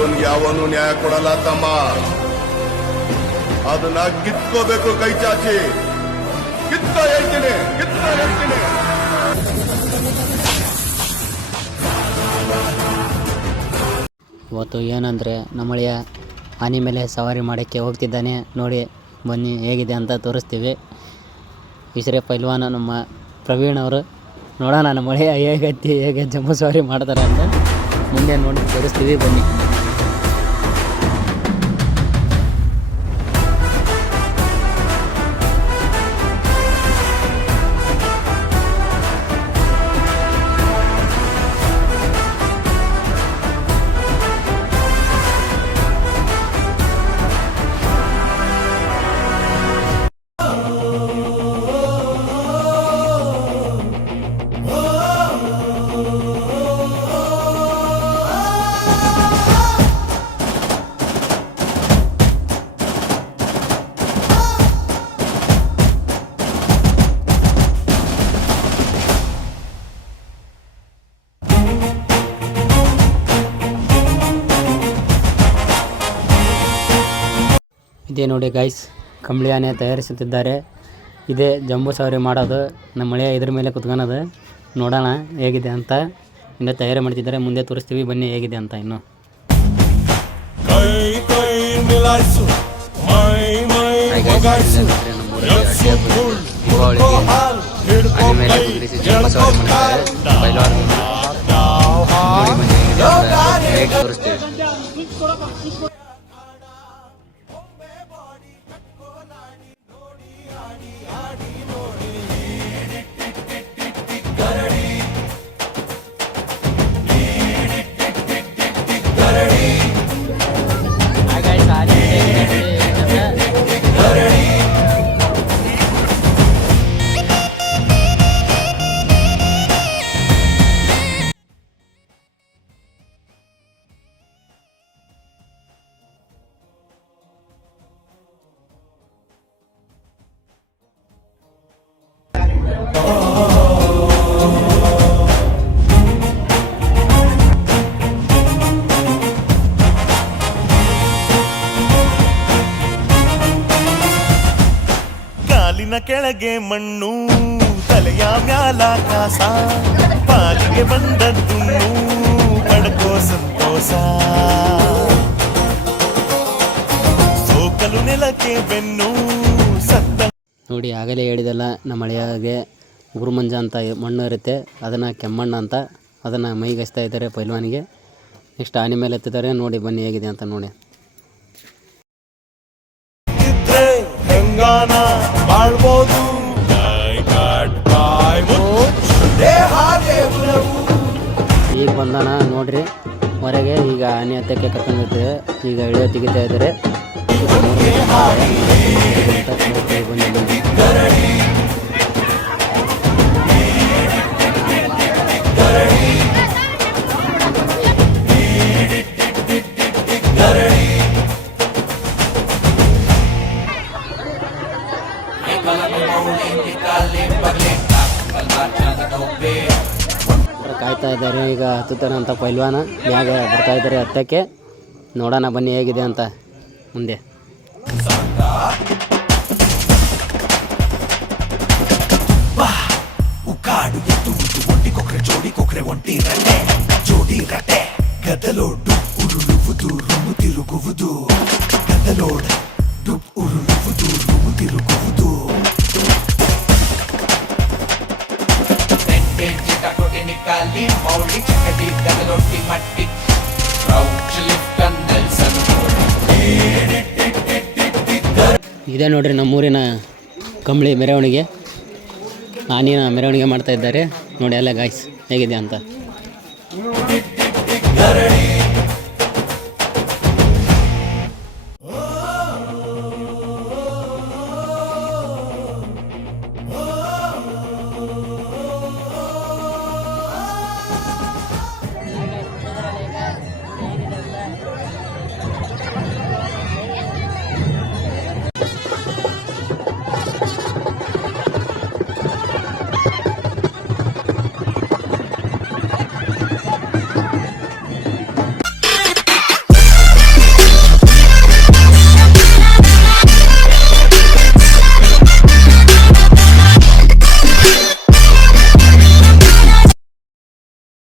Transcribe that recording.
ಅವನ್ಗೆ ಯಾವನು ನ್ಯಾಯ ಕೊಡಲ್ಲ ತಮ್ಮ. ಅದನ್ನ ಕಿತ್ಕೋಬೇಕು ಕೈ ಚಾಚಿ. ಹೇಳ್ತೀನಿ. ಇವತ್ತು ಏನಂದರೆ ನಮ್ಮಳಿಯ ಆನೆ ಮೇಲೆ ಸವಾರಿ ಮಾಡೋಕ್ಕೆ ಹೋಗ್ತಿದ್ದಾನೆ. ನೋಡಿ ಬನ್ನಿ ಹೇಗಿದೆ ಅಂತ ತೋರಿಸ್ತೀವಿ. ವಿಶ್ರೇ ಪೈಲ್ವಾನ ನಮ್ಮ ಪ್ರವೀಣ್ ಅವರು. ನೋಡೋಣ ನಮ್ಮಳಿಯ ಹೇಗೆ ಜಂಬೂ ಸವಾರಿ ಮಾಡ್ತಾರೆ ಅಂತ ಮುಂದೆ ನೋಡಿ ತೋರಿಸ್ತೀವಿ ಬನ್ನಿ. ಇದೇ ನೋಡಿ ಗೈಸ್, ಕಂಬಳಿ ಆನೆ ತಯಾರಿಸುತ್ತಿದ್ದಾರೆ. ಇದೇ ಜಂಬೂ ಸವಾರಿ ಮಾಡೋದು. ನಮ್ಮ ಮಳೆಯ ಇದ್ರ ಮೇಲೆ ಕುತ್ಕೊಳೋದು. ನೋಡೋಣ ಹೇಗಿದೆ ಅಂತ. ಇನ್ನೂ ತಯಾರಿ ಮಾಡ್ತಿದ್ದಾರೆ, ಮುಂದೆ ತೋರಿಸ್ತೀವಿ ಬನ್ನಿ ಹೇಗಿದೆ ಅಂತ. ಇನ್ನು ತೋರಿಸ್ತೀವಿ. ಕೆಳಗೆ ಮಣ್ಣು, ತಲೆಯ ಮ್ಯಾಲ ಕಾಸ, ಪಾಲಿಗೆ ಬಂದದ್ದು ಪಡ್ಕೋ ಸಂತೋಷ. ಸೋಕಲು ನೆಲಕ್ಕೆ ಬೆನ್ನು ಸತ್ತ. ನೋಡಿ ಆಗಲೇ ಹೇಳಿದಲ್ಲ, ನಮ್ಮ ಹಳೆಯಾಗೆ ಉಗುರುಮಂಜ ಅಂತ ಮಣ್ಣು ಇರುತ್ತೆ, ಅದನ್ನು ಕೆಮ್ಮಣ್ಣು ಅಂತ, ಅದನ್ನು ಮೈಗೆ ಹಚ್ತಾ ಇದ್ದಾರೆ ಪೈಲ್ವಾನಿಗೆ. ನೆಕ್ಸ್ಟ್ ಆನೆ ಮೇಲೆ ಎತ್ತಿದ್ದಾರೆ. ನೋಡಿ ಬನ್ನಿ ಹೇಗಿದೆ ಅಂತ ನೋಡಿ. ಈಗ ಬಂದಾನ ನೋಡ್ರಿ ಹೊರಗೆ. ಈಗ ಆನೆ ಹತ್ತಕ್ಕೆ ಕರ್ಕೊಂಡಿರ್ತೇವೆ. ಈಗ ಇಳಿಯೋ ತೆಗಿತಾ ಇದ್ದಾರೆ. ಕಾಯ್ತಾ ಇದ್ದಾರೆ. ಈಗ ಹತ್ತುತ್ತಾನೆ ಅಂತ ಪೈಲ್ವಾನ ಮ್ಯಾಗ ಬರ್ತಾ ಇದ್ದಾರೆ ಹತ್ತಕ್ಕೆ. ನೋಡೋಣ ಬನ್ನಿ ಹೇಗಿದೆ ಅಂತ ಮುಂದೆ. ಗದಲೋಡು ಉರುಳುವುದು ರುಮು ತಿರುಗುವುದು, ಗದಲೋಡ ಉರುಳುವುದು ರುಮು ತಿರುಗುವುದು. Nikali Mauli Chakati Gadaloti Matti Crouch Lift and Nelson. ಇದೇ ನೋಡ್ರಿ ನಮ್ಮೂರಿನ ಕಂಬಳಿ ಮೆರವಣಿಗೆ. ಆನೆಯ ಮೆರವಣಿಗೆ ಮಾಡ್ತಾ ಇದ್ದಾರೆ ನೋಡಿ ಎಲ್ಲ ಗಾಯ್ಸ್ ಹೇಗಿದೆ ಅಂತ.